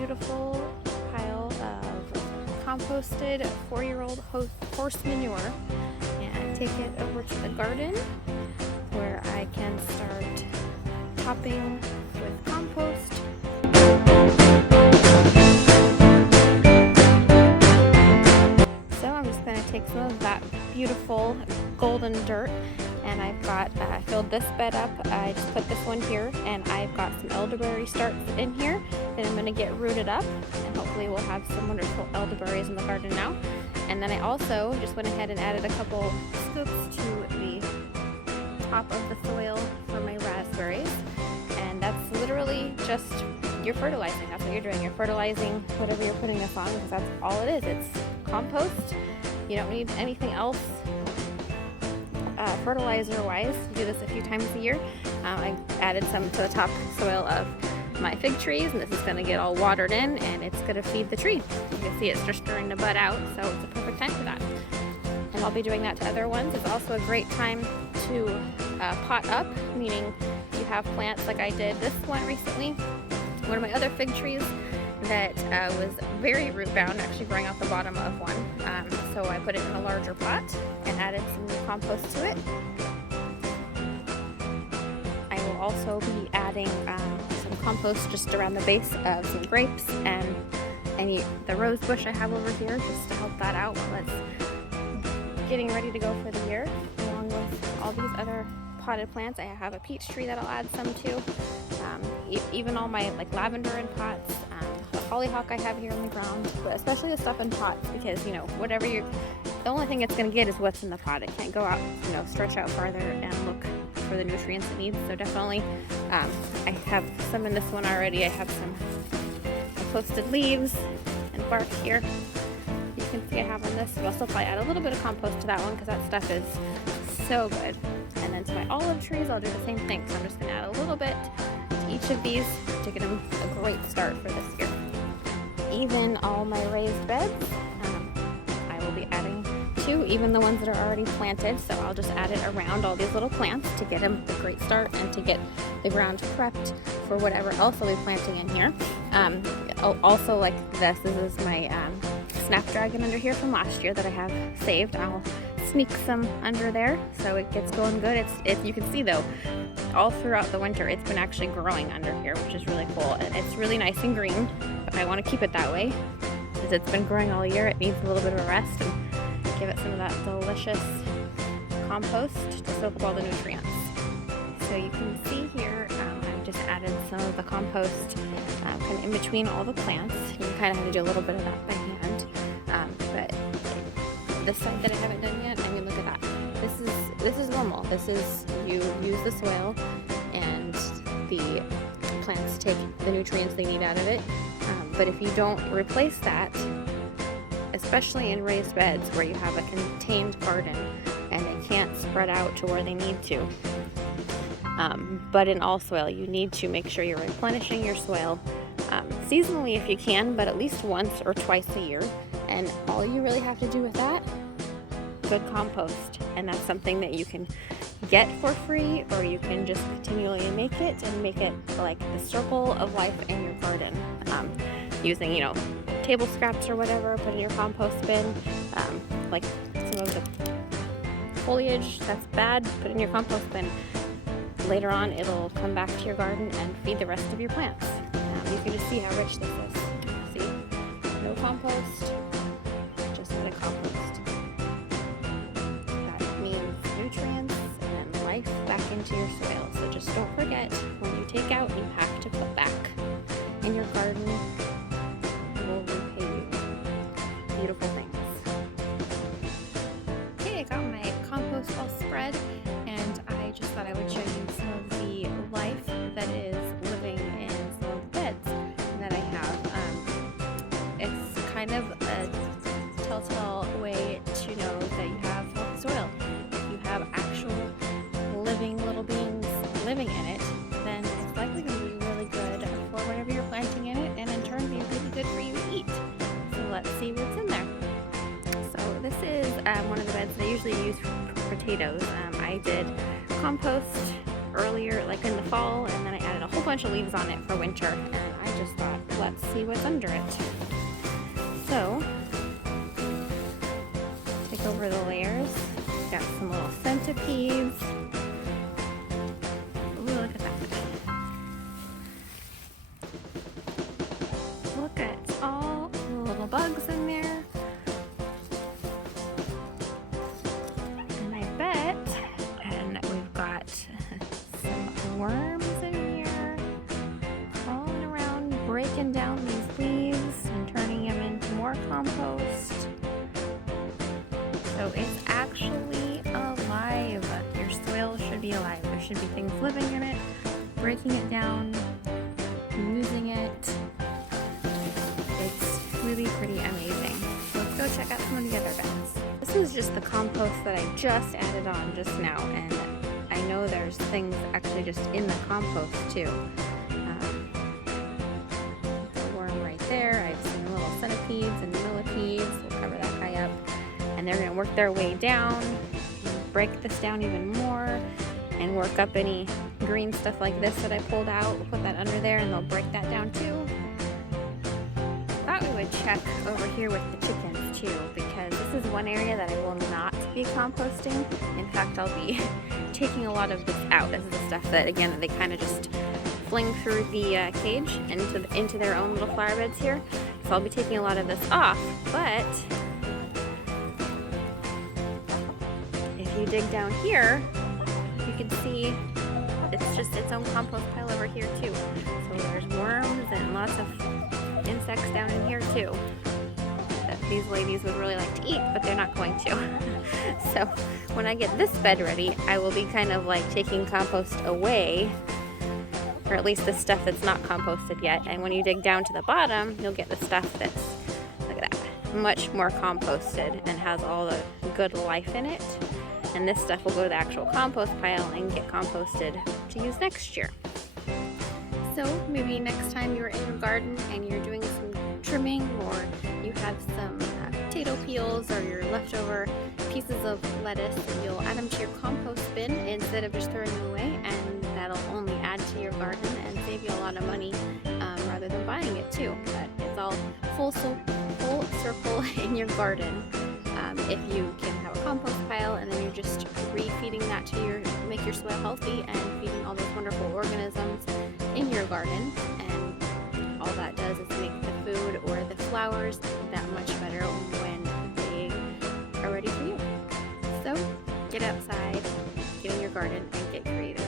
beautiful pile of composted 4-year-old horse manure and take it over to the garden where I can start topping with compost. So I'm just going to take some of that beautiful golden dirt, and I've got filled this bed up. I just put this one here, and I've got some elderberry starts in here that I'm going to get rooted up, and hopefully we'll have some wonderful elderberries in the garden now. And then I also just went ahead and added a couple scoops to the top of the soil for my raspberries, and that's literally just you're fertilizing. That's what you're doing. You're fertilizing whatever you're putting this on, because that's all it is. It's compost. You don't need anything else fertilizer wise. Do this a few times a year. I added some to the top soil of my fig trees, and this is going to get all watered in, and it's going to feed the tree. You can see it's just starting to bud out, so it's a perfect time for that. And I'll be doing that to other ones. It's also a great time to pot up, meaning you have plants like I did this one recently. One of my other fig trees that was very root bound, actually growing out the bottom of one. So I put it in a larger pot and added some new compost to it. I will also be adding some compost just around the base of some grapes and the rose bush I have over here, just to help that out while it's getting ready to go for the year, along with all these other potted plants. I have a peach tree that I'll add some to. Even all my lavender in pots, the hollyhock I have here on the ground, but especially the stuff in pots, because whatever the only thing it's going to get is what's in the pot. It can't go out, stretch out farther and look for the nutrients it needs. So definitely, I have some in this one already. I have some composted leaves and bark here. You can see I have on this. I'll also probably add a little bit of compost to that one, because that stuff is so good. And then to my olive trees, I'll do the same thing. So I'm just going to add a little bit to each of these to get them a great start for this year. Even all my raised beds, I will be adding to, even the ones that are already planted. So I'll just add it around all these little plants to get them a great start and to get the ground prepped for whatever else I'll be planting in here. Also, like this is my snapdragon under here from last year that I have saved. I'll sneak some under there so it gets going good. It's you can see though, all throughout the winter it's been actually growing under here, which is really cool, and it's really nice and green, but I want to keep it that way because it's been growing all year. It needs a little bit of a rest, and give it some of that delicious compost to soak up all the nutrients. So you can see here, I've just added some of the compost kind of in between all the plants. You kind of have to do a little bit of that by hand, but this side that I haven't done yet, I mean, look at that. This is normal. This is, you use the soil and the plants take the nutrients they need out of it. But if you don't replace that, especially in raised beds where you have a contained garden and they can't spread out to where they need to, but in all soil, you need to make sure you're replenishing your soil seasonally if you can, but at least once or twice a year. And all you really have to do with that, good compost. And that's something that you can get for free, or you can just continually make it and make it like the circle of life in your garden. Using, table scraps or whatever, put in your compost bin. Like some of the foliage that's bad, put in your compost bin. Later on, it'll come back to your garden and feed the rest of your plants. You can just see how rich this is. See? No compost, just added compost. That means nutrients and life back into your soil. So just don't forget, when you take out, you have to put back. In your garden will repay you. Beautiful things. Okay, I got my compost all spread, and I just thought I would show you some of the life that is living in some of the beds that I have. It's kind of a telltale way to know that you have healthy soil. If you have actual living little beings living in it, then it's likely going to be really good for whatever you're planting in it, and in turn be really good for you to eat. So let's see what's in there. So this is one of the beds that I usually use for potatoes. I did compost earlier, like in the fall, and then I added a whole bunch of leaves on it for winter, and I just thought, let's see what's under it. So, take over the layers. Got some little centipedes. Ooh, look at that. Look at all the little bugs in there. And I bet, and we've got some worms in here, crawling around, breaking down these leaves and turning them into more compost. So it's actually alive. Your soil should be alive. There should be things living in it, breaking it down, using it. It's really pretty amazing. So let's go check out some of the other beds. This is just the compost that I just added on just now, and I know there's things actually just in the compost too. The worm right there. I've seen little centipedes and millipedes. We'll cover that guy up. And they're going to work their way down, break this down even more, and work up any green stuff like this that I pulled out. We'll put that under there and they'll break that down too. Thought we would check over here with the chickens too, because this is one area that I will not be composting. In fact, I'll be taking a lot of this out. This is the stuff that, again, they kind of just fling through the cage into their own little flower beds here. So I'll be taking a lot of this off, but if you dig down here, you can see it's just its own compost pile over here too. So there's worms and lots of insects down in here too that these ladies would really like to eat, but they're not going to. So when I get this bed ready, I will be kind of like taking compost away, or at least the stuff that's not composted yet. And when you dig down to the bottom, you'll get the stuff that's, look at that, much more composted and has all the good life in it. And this stuff will go to the actual compost pile and get composted to use next year. So maybe next time you're in your garden and you're doing some trimming, or you have some potato peels or your leftover pieces of lettuce, you'll add them to your compost bin instead of just throwing them away, and that'll only add to your garden and save you a lot of money rather than buying it too. But it's all full circle in your garden. If you can have a compost pile and then you're just refeeding that to make your soil healthy and feeding all those wonderful organisms in your garden, and all that does is make the food or the flowers that much better when they are ready for you. So get outside, get in your garden, and get creative.